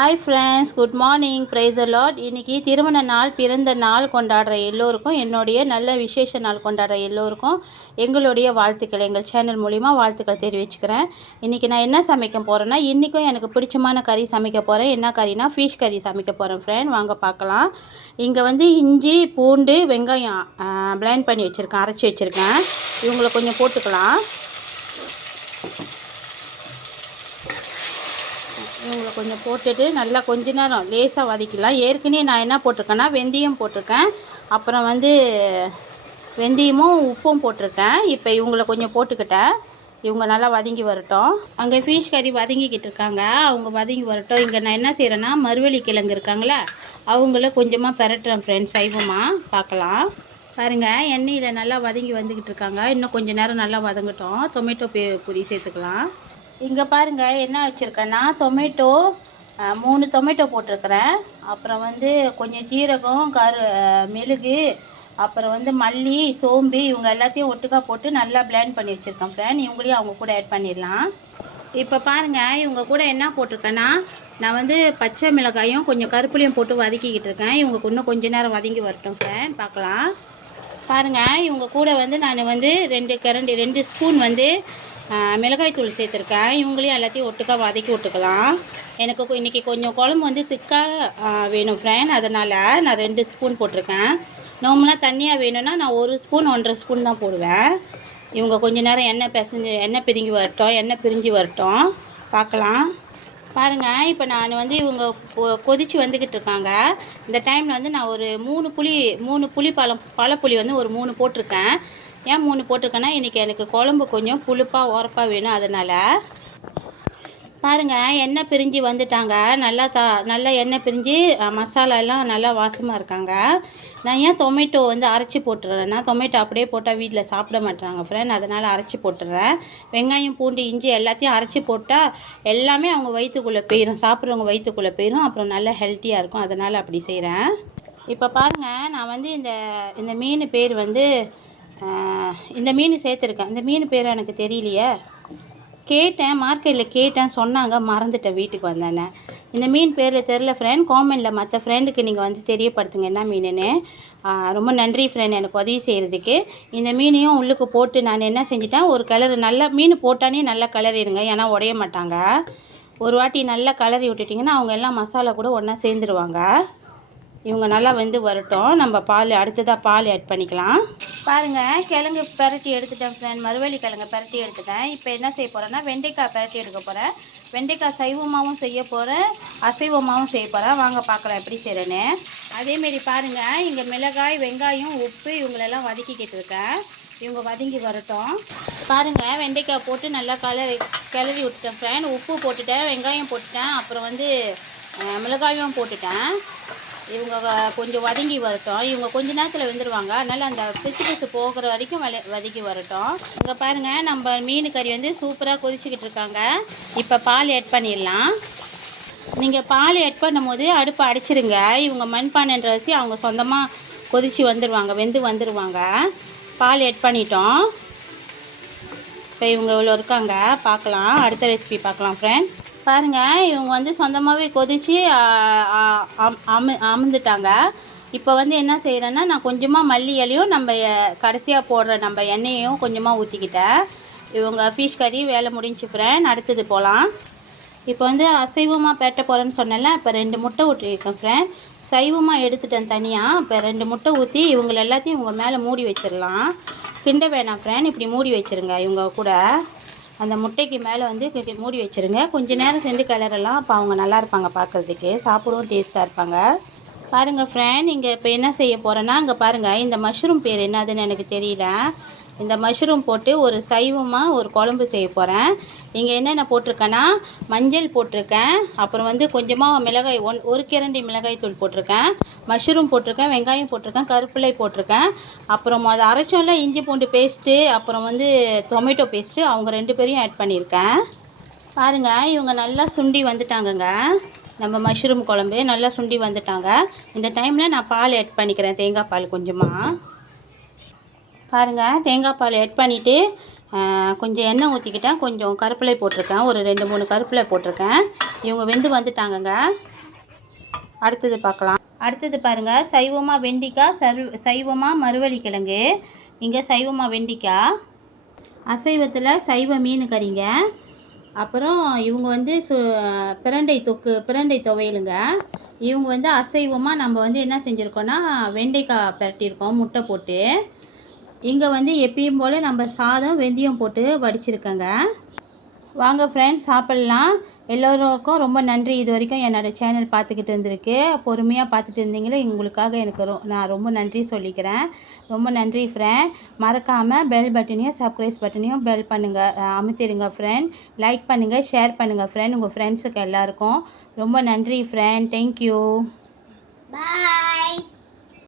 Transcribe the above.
Hi friends, good morning. Praise lord. இன்றைக்கி திருமண நாள், பிறந்த நாள் கொண்டாடுற எல்லோருக்கும், என்னுடைய நல்ல விசேஷ நாள் கொண்டாடுற எல்லோருக்கும் எங்களுடைய வாழ்த்துக்கள், எங்கள் சேனல் மூலிமா வாழ்த்துக்கள் தெரிவிச்சுக்கிறேன். இன்றைக்கி நான் என்ன சமைக்க போகிறேன்னா, இன்றைக்கும் எனக்கு பிடிச்சமான கறி சமைக்க போகிறேன். என்ன கறினா ஃபிஷ் கறி சமைக்க போகிறேன் ஃப்ரெண்ட். வாங்க பார்க்கலாம். இங்கே இஞ்சி, பூண்டு, வெங்காயம் பிளெண்ட் பண்ணி வச்சுருக்கேன், அரைச்சி வச்சுருக்கேன். இவங்களை கொஞ்சம் போட்டுக்கலாம். இவங்களை கொஞ்சம் போட்டுட்டு நல்லா கொஞ்ச நேரம் லேசாக வதக்கிடலாம். ஏற்கனவே நான் என்ன போட்டிருக்கேன்னா, வெந்தயம் போட்டிருக்கேன், அப்புறம் வெந்தயமும் உப்பும் போட்டிருக்கேன். இப்போ இவங்களை கொஞ்சம் போட்டுக்கிட்டேன். இவங்க நல்லா வதங்கி வரட்டும். அங்கே ஃபிஷ் கறி வதங்கிக்கிட்டு இருக்காங்க, அவங்க வதங்கி வரட்டும். இங்கே நான் என்ன செய்கிறேன்னா, மருவள்ளி கிழங்கு இருக்காங்களே, அவங்கள கொஞ்சமாக பெரட்டுறேன் ஃப்ரெண்ட்ஸ். சைவமாக பார்க்கலாம். பாருங்கள், எண்ணெயில் நல்லா வதங்கி வந்துக்கிட்டு இருக்காங்க. இன்னும் கொஞ்சம் நேரம் நல்லா வதங்கட்டும். டொமேட்டோ பொரி சேர்த்துக்கலாம். இங்கே பாருங்கள், என்ன வச்சுருக்கேன்னா, டொமேட்டோ 3 டொமேட்டோ போட்டிருக்கிறேன். அப்புறம் கொஞ்சம் ஜீரகம், மெழுகு, அப்புறம் மல்லி, சோம்பு, இவங்க எல்லாத்தையும் ஒட்டுக்கா போட்டு நல்லா பிளெண்ட் பண்ணி வச்சுருக்கேன் ஃப்ரெண்ட். இவங்களையும் அவங்க கூட ஆட் பண்ணிடலாம். இப்போ பாருங்கள், இவங்க கூட என்ன போட்டிருக்கேன்னா, நான் பச்சை மிளகாயும் கொஞ்சம் கருப்புலையும் போட்டு வதக்கிக்கிட்டு இருக்கேன். இவங்க இன்னும் கொஞ்சம் நேரம் வதங்கி வரட்டும் ஃப்ரெண்ட், பார்க்கலாம். பாருங்கள், இவங்க கூட நான் 2 ஸ்பூன் மிளகாய் தூள் சேர்த்துருக்கேன். இவங்களையும் எல்லாத்தையும் ஒட்டுக்கா வதக்கி விட்டுக்கலாம். எனக்கு இன்றைக்கி கொஞ்சம் குழம்பு திக்காக வேணும் ஃப்ரெண்ட், அதனால் நான் 2 ஸ்பூன் போட்டிருக்கேன். நார்மலாக தண்ணியாக வேணும்னா நான் 1 ஸ்பூன் 1.5 ஸ்பூன் தான் போடுவேன். இவங்க கொஞ்சம் நேரம் எண்ணெய் பிதுங்கி வரட்டும், எண்ணெய் பிரிஞ்சு வரட்டும், பார்க்கலாம். பாருங்கள், இப்போ நான் இவங்க கொதித்து வந்துக்கிட்டு இருக்காங்க. இந்த டைமில் நான் ஒரு 3 புளி பழப்புளி ஒரு 3 போட்டிருக்கேன். ஏன் 3 போட்டிருக்கேன்னா, இன்றைக்கி எனக்கு குழம்பு கொஞ்சம் புளிப்பாக உரப்பாக வேணும், அதனால். பாருங்கள், எண்ணெய் பிரிஞ்சு வந்துட்டாங்க. நல்லா எண்ணெய் பிரிஞ்சு மசாலாலாம் நல்லா வாசமாக இருக்காங்க. நான் ஏன் டொமேட்டோ அரைச்சி போட்டுறேன்னா, டொமேட்டோ அப்படியே போட்டால் வீட்டில் சாப்பிட மாட்டாங்க ஃப்ரெண்ட், அதனால் அரைச்சி போட்டுறேன். வெங்காயம், பூண்டு, இஞ்சி எல்லாத்தையும் அரைச்சி போட்டால் எல்லாமே அவங்க வயிற்றுக்குள்ளே போயிடும், சாப்பிட்றவங்க வயிற்றுக்குள்ளே போயிடும். அப்புறம் நல்லா ஹெல்த்தியாக இருக்கும், அதனால் அப்படி செய்கிறேன். இப்போ பாருங்கள், நான் இந்த மீன் பேர் இந்த மீன் சேர்த்துருக்கேன். இந்த மீன் பேர் எனக்கு தெரியலையே, கேட்டேன், மார்க்கெட்டில் கேட்டேன், சொன்னாங்க, மறந்துட்டேன் வீட்டுக்கு வந்தேன்னே. இந்த மீன் பேர் தெரில ஃப்ரெண்ட். காமெண்டில் மற்ற ஃப்ரெண்டுக்கு நீங்கள் தெரியப்படுத்துங்க என்ன மீனுன்னு. ரொம்ப நன்றி ஃப்ரெண்ட், எனக்கு உதவி செய்கிறதுக்கு. இந்த மீனையும் உள்ளுக்கு போட்டு நான் என்ன செஞ்சிட்டேன், ஒரு கிளறு நல்லா மீன் போட்டானே நல்லா கிளறிடுங்க, ஏன்னா உடைய மாட்டாங்க. ஒரு வாட்டி நல்லா கிளறி விட்டுட்டிங்கன்னா அவங்க எல்லாம் மசாலா கூட ஒன்றா சேர்ந்துருவாங்க. இவங்க நல்லா வரட்டும். நம்ம அடுத்ததாக பால் ஆட் பண்ணிக்கலாம். பாருங்கள், கிழங்கு பரட்டி எடுத்துட்டேன் ஃப்ரெண்ட், மருவள்ளி கிழங்கு பரட்டி எடுத்துட்டேன். இப்போ என்ன செய்ய போகிறேன்னா, வெண்டைக்காய் பரட்டி எடுக்க போகிறேன். வெண்டைக்காய் சைவமாகவும் செய்ய போகிறேன், அசைவமாகவும் செய்ய போகிறேன். வாங்க பார்க்கலாம் எப்படி செய்கிறேன்னு. அதேமாரி பாருங்கள், இங்கே மிளகாய், வெங்காயம், உப்பு இவங்களெல்லாம் வதக்கிக்கிட்டு இருக்கேன். இவங்க வதங்கி வரட்டும். பாருங்கள், வெண்டைக்காய் போட்டு நல்லா கிளறி விட்டுட்டேன் ஃப்ரெண்ட். உப்பு போட்டுட்டேன், வெங்காயம் போட்டுட்டேன், அப்புறம் மிளகாயும் போட்டுட்டேன். இவங்க கொஞ்சம் வதங்கி வரட்டும். இவங்க கொஞ்ச நேரத்தில் வெந்துடுவாங்க, அதனால் அந்த பிசு போகிற வரைக்கும் வதக்கி வரட்டும். இங்கே பாருங்கள், நம்ம மீன் கறி சூப்பராக கொதிச்சுக்கிட்டு இருக்காங்க. இப்போ பால் ஆட் பண்ணிடலாம். நீங்கள் பால் ஆட் பண்ணும்போது அடுப்பை அடிச்சிருங்க. இவங்க மண்பானைன்ற அரிசி அவங்க சொந்தமாக கொதித்து வெந்து வந்துடுவாங்க. பால் ஆட் பண்ணிட்டோம். இப்போ இவங்க இவ்வளோ இருக்காங்க, பார்க்கலாம். அடுத்த ரெசிபி பார்க்கலாம் ஃப்ரெண்ட். பாருங்கள், இவங்க சொந்தமாகவே கொதித்து அமுந்துட்டாங்க. இப்போ என்ன செய்கிறேன்னா, நான் கொஞ்சமாக மல்லி இலையும் நம்ம கடைசியாக போடுற நம்ம எண்ணெயையும் கொஞ்சமாக ஊற்றிக்கிட்டேன். இவங்க ஃபிஷ் கறி வேலை முடிஞ்சு ஃப்ரெண்ட். அடுத்தது போகலாம். இப்போ அசைவமாக பேட்ட போகிறேன்னு சொன்னேன்ல, இப்போ 2 முட்டை ஊற்றிருக்கேன் ஃப்ரெண்ட். சைவமாக எடுத்துட்டேன் தனியாக. இப்போ 2 முட்டை ஊற்றி இவங்களை எல்லாத்தையும் இவங்க மேலே மூடி வச்சிடலாம். கிண்ட வேணாம் ஃப்ரெண்ட், இப்படி மூடி வச்சுருங்க. இவங்க கூட அந்த முட்டைக்கு மேலே மூடி வச்சுருங்க. கொஞ்சம் நேரம் சென்று கிளறலாம். அப்போ அவங்க நல்லா இருப்பாங்க, பார்க்குறதுக்கு சாப்பிடவும் டேஸ்ட்டாக இருப்பாங்க. பாருங்கள் ஃப்ரெண்ட், இங்கே இப்போ என்ன செய்ய போகிறேன்னா, இங்கே பாருங்கள், இந்த மஷ்ரூம் பேர் என்னதுன்னு எனக்கு தெரியல. இந்த மஷ்ரூம் போட்டு ஒரு சைவமாக ஒரு குழம்பு செய்ய போகிறேன். இங்கே என்னென்ன போட்டிருக்கேன்னா, மஞ்சள் போட்டிருக்கேன், அப்புறம் கொஞ்சமாக மிளகாய், 1 கிரண்டி மிளகாய் தூள் போட்டிருக்கேன், மஷ்ரூம் போட்டிருக்கேன், வெங்காயம் போட்டிருக்கேன், கருப்பிலை போட்டிருக்கேன், அப்புறம் அதை அரைச்சோம்ல இஞ்சி பூண்டு பேஸ்ட்டு, அப்புறம் டொமேட்டோ பேஸ்ட்டு, அவங்க 2 பேரையும் ஆட் பண்ணியிருக்கேன். பாருங்கள், இவங்க நல்லா சுண்டி வந்துட்டாங்கங்க. நம்ம மஷ்ரூம் குழம்பு நல்லா சுண்டி வந்துட்டாங்க. இந்த டைமில் நான் பால் ஆட் பண்ணிக்கிறேன், தேங்காய் பால் கொஞ்சமாக. பாருங்கள், தேங்காய் பால் ஆட் பண்ணிவிட்டு கொஞ்சம் எண்ணெய் ஊற்றிக்கிட்டேன், கொஞ்சம் கருப்பிலை போட்டிருக்கேன், ஒரு 2-3 கருப்பிலை போட்டிருக்கேன். இவங்க வந்துட்டாங்கங்க. அடுத்தது பார்க்கலாம். அடுத்தது பாருங்கள், சைவமாக வெண்டிக்காய், சைவமாக மறுவள்ளி கிழங்கு. இங்கே சைவமாக வெண்டிக்காய், அசைவத்தில் சைவ மீன் கறிங்க. அப்புறம் இவங்க வந்து பிரண்டை துவையலுங்க. இவங்க வந்து அசைவமாக நம்ம வந்து என்ன செஞ்சுருக்கோன்னா வெண்டைக்காய் பிரட்டியிருக்கோம் முட்டை போட்டு. இங்கே வந்து எப்பயும் போல் நம்ம சாதம் வெந்தயம் போட்டு வடிச்சிருக்கேங்க. வாங்க ஃப்ரெண்ட்ஸ் சாப்பிட்லாம். எல்லோருக்கும் ரொம்ப நன்றி. இது வரைக்கும் என்னோடய சேனல் பார்த்துக்கிட்டு இருந்திருக்கு, பொறுமையாக பார்த்துட்டு இருந்தீங்களே, உங்களுக்காக நான் ரொம்ப நன்றி சொல்லிக்கிறேன். ரொம்ப நன்றி ஃப்ரெண்ட். மறக்காமல் பெல் பட்டனையும் சப்ஸ்கிரைப் பட்டனையும் அமுத்திடுங்க ஃப்ரெண்ட். லைக் பண்ணுங்கள், ஷேர் பண்ணுங்கள் ஃப்ரெண்ட், உங்கள் ஃப்ரெண்ட்ஸுக்கு எல்லாருக்கும். ரொம்ப நன்றி ஃப்ரெண்ட். தேங்க்யூ. பாய்.